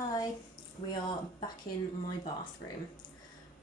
Hi, we are back in my bathroom.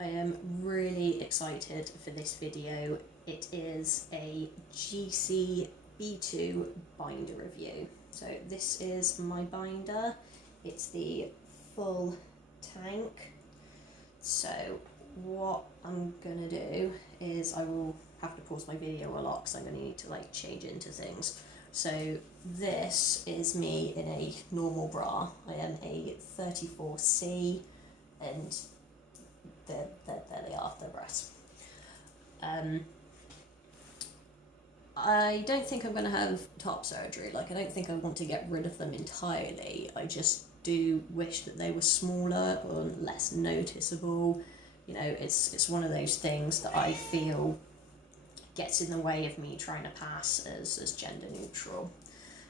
I am really excited for this video. It is a Gc2b binder review. So this is my binder. It's the full tank. So what I'm gonna do is I will have to pause my video a lot because I'm gonna need to change into things. So this is me in a normal bra. I am a 34C and there they are, the breasts. I don't think I'm going to have top surgery. I don't think I want to get rid of them entirely. I just do wish that they were smaller or less noticeable. You know, it's one of those things that I feel gets in the way of me trying to pass as gender neutral.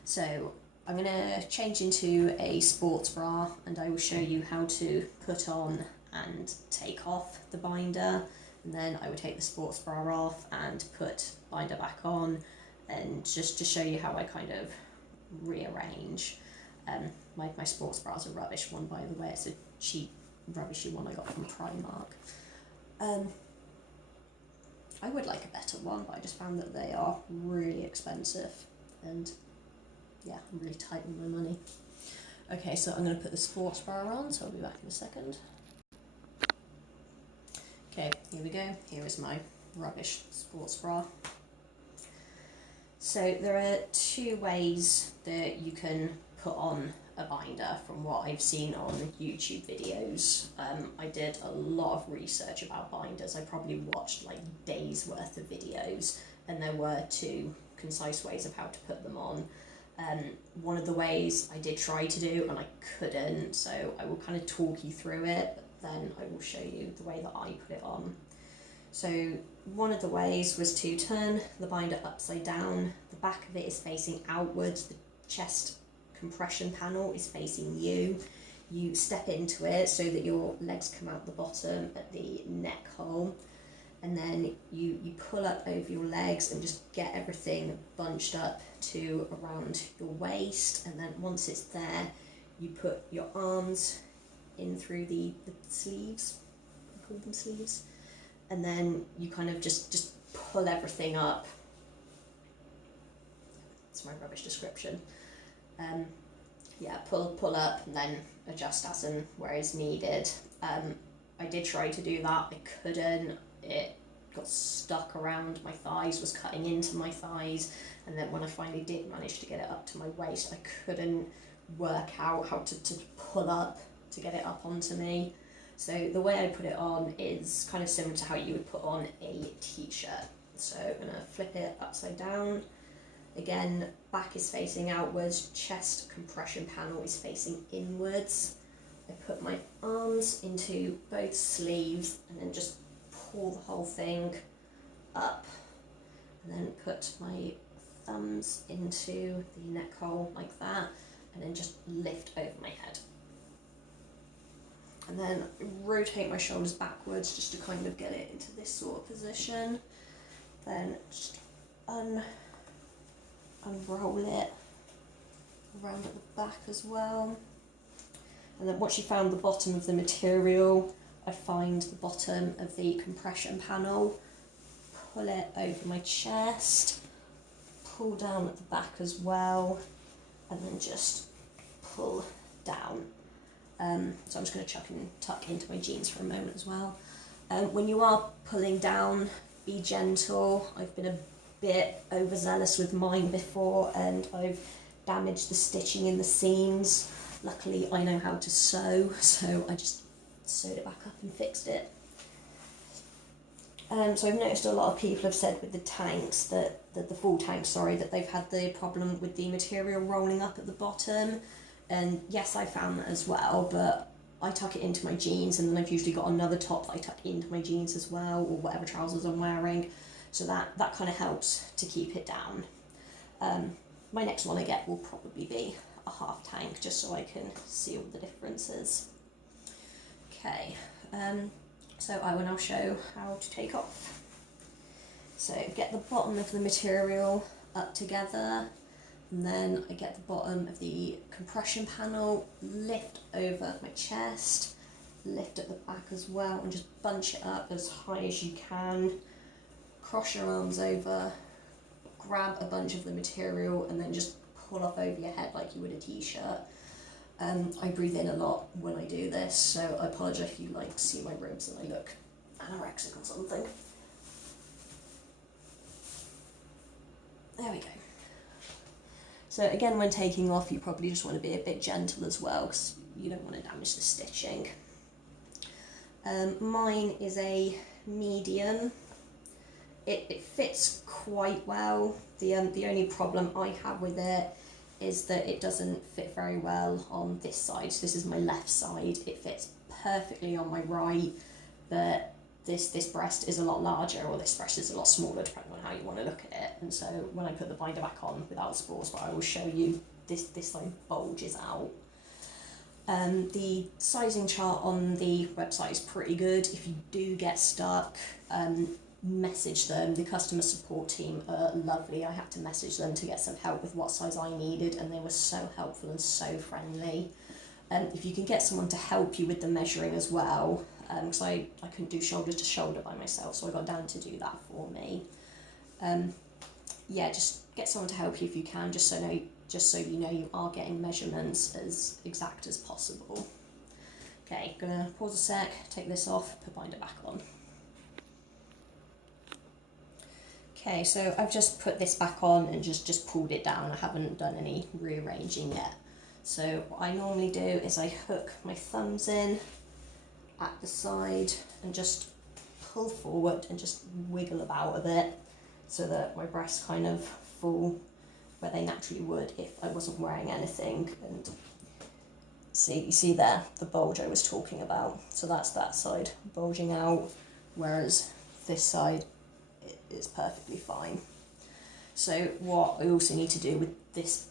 So I'm going to change into a sports bra and I will show you how to put on and take off the binder, and then I would take the sports bra off and put binder back on, and just to show you how I kind of rearrange. My sports bra's a rubbish one, by the way. It's a cheap rubbishy one I got from Primark. I would like a better one, but I just found that they are really expensive, and yeah, I'm really tight with my money. Okay, so I'm going to put the sports bra on, so I'll be back in a second. Okay, here we go. Here is my rubbish sports bra. So there are two ways that you can put on a binder from what I've seen on YouTube videos. I did a lot of research about binders. I probably watched days worth of videos, and there were two concise ways of how to put them on. One of the ways I did try to do and I couldn't, so I will kind of talk you through it, but then I will show you the way that I put it on. So one of the ways was to turn the binder upside down. The back of it is facing outwards, the chest compression panel is facing you. You step into it so that your legs come out the bottom at the neck hole, and then you pull up over your legs and just get everything bunched up to around your waist, and then once it's there, you put your arms in through the sleeves, I call them sleeves, and then you kind of just pull everything up. It's my rubbish description. Yeah, pull up and then adjust as and where is needed. I did try to do that, I couldn't. It got stuck around my thighs, was cutting into my thighs, and then when I finally did manage to get it up to my waist, I couldn't work out how to pull up to get it up onto me. So the way I put it on is kind of similar to how you would put on a t-shirt. So I'm going to flip it upside down. Again, back is facing outwards, chest compression panel is facing inwards. I put my arms into both sleeves and then just pull the whole thing up, and then put my thumbs into the neck hole like that, and then just lift over my head. And then rotate my shoulders backwards just to kind of get it into this sort of position. Then just unroll it around at the back as well. And then once you found the bottom of the material, I find the bottom of the compression panel, pull it over my chest, pull down at the back as well, and then just pull down. So I'm just going to tuck into my jeans for a moment as well. When you are pulling down, be gentle. I've been a bit overzealous with mine before and I've damaged the stitching in the seams. Luckily I know how to sew, so I just sewed it back up and fixed it. So I've noticed a lot of people have said with the tanks, the full tanks, sorry, that they've had the problem with the material rolling up at the bottom. And yes, I found that as well, but I tuck it into my jeans, and then I've usually got another top that I tuck into my jeans as well, or whatever trousers I'm wearing. So that kind of helps to keep it down. My next one I get will probably be a half tank, just so I can see all the differences. Okay, so I will now show how to take off. So get the bottom of the material up together, And then I get the bottom of the compression panel, lift over my chest, lift at the back as well, and just bunch it up as high as you can. Cross your arms over, grab a bunch of the material, and then just pull off over your head like you would a t-shirt. I breathe in a lot when I do this, so I apologise if you like see my ribs and I look anorexic or something. There we go. So again, when taking off, you probably just want to be a bit gentle as well, because you don't want to damage the stitching. Mine is a medium. It fits quite well. The only problem I have with it is that it doesn't fit very well on this side. So this is my left side. It fits perfectly on my right, but this breast is a lot larger, or this breast is a lot smaller, depending on how you want to look at it. And so when I put the binder back on without sports bra, I will show you this side bulges out. The sizing chart on the website is pretty good. If you do get stuck, message them. The customer support team are lovely. I had to message them to get some help with what size I needed, and they were so helpful and so friendly. If you can get someone to help you with the measuring as well, because I couldn't do shoulder to shoulder by myself, so I got Dan to do that for me. Yeah, just get someone to help you if you can, just so you know you are getting measurements as exact as possible. Okay, gonna pause a sec, take this off, put binder back on. Okay, so I've just put this back on and just pulled it down. I haven't done any rearranging yet. So what I normally do is I hook my thumbs in at the side and just pull forward and just wiggle about a bit so that my breasts kind of fall where they naturally would if I wasn't wearing anything. And you see there, the bulge I was talking about. So that's that side bulging out, whereas this side is perfectly fine. So what I also need to do with this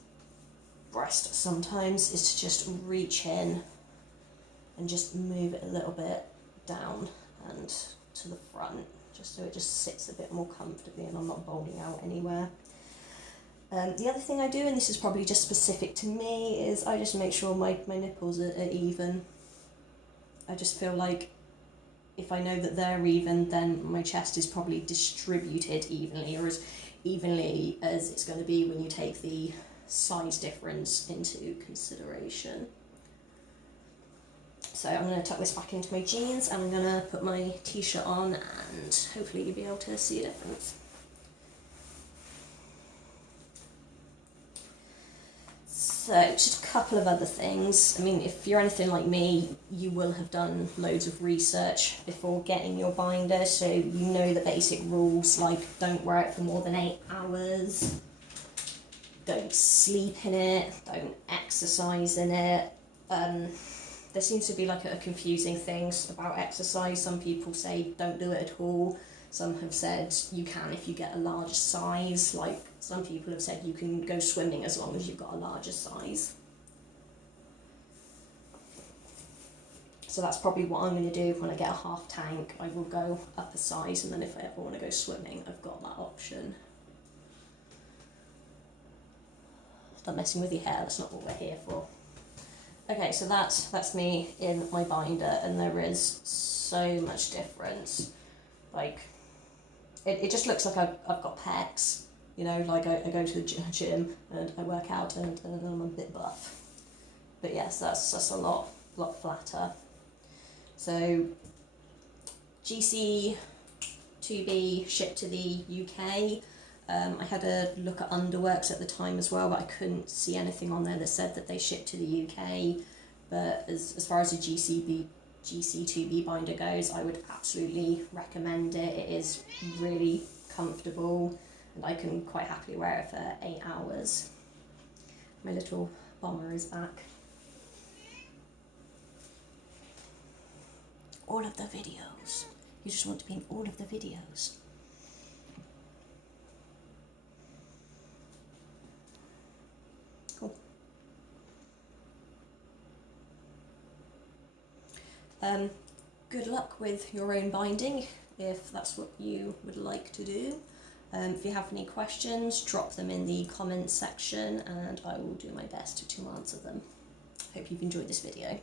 breast sometimes is to just reach in and just move it a little bit down and to the front, just so it just sits a bit more comfortably and I'm not bulging out anywhere. The other thing I do, and this is probably just specific to me, is I just make sure my nipples are even. I just feel like if I know that they're even, then my chest is probably distributed evenly, or as evenly as it's going to be when you take the size difference into consideration. So I'm going to tuck this back into my jeans and I'm going to put my t-shirt on, and hopefully you'll be able to see a difference. So just a couple of other things. I mean, if you're anything like me, you will have done loads of research before getting your binder, so you know the basic rules, like don't wear it for more than 8 hours, don't sleep in it, don't exercise in it. There seems to be like a confusing things about exercise. Some people say don't do it at all. Some have said you can if you get a large size. Like some people have said you can go swimming as long as you've got a larger size. So that's probably what I'm going to do when I get a half tank. I will go up a size, and then if I ever want to go swimming, I've got that option. Stop messing with your hair, that's not what we're here for. Okay, so that's me in my binder, and there is so much difference. Like, it just looks like I've got pecs, you know, like I go to the gym and I work out and I'm a bit buff. But yes, that's a lot flatter. So Gc2b shipped to the UK. I had a look at Underworks at the time as well, but I couldn't see anything on there that said that they shipped to the UK. But as far as a Gc2b binder goes, I would absolutely recommend it. It is really comfortable, and I can quite happily wear it for 8 hours. My little bomber is back. All of the videos. You just want to be in all of the videos. Cool. Good luck with your own binding, if that's what you would like to do. If you have any questions, drop them in the comments section and I will do my best to answer them. Hope you've enjoyed this video.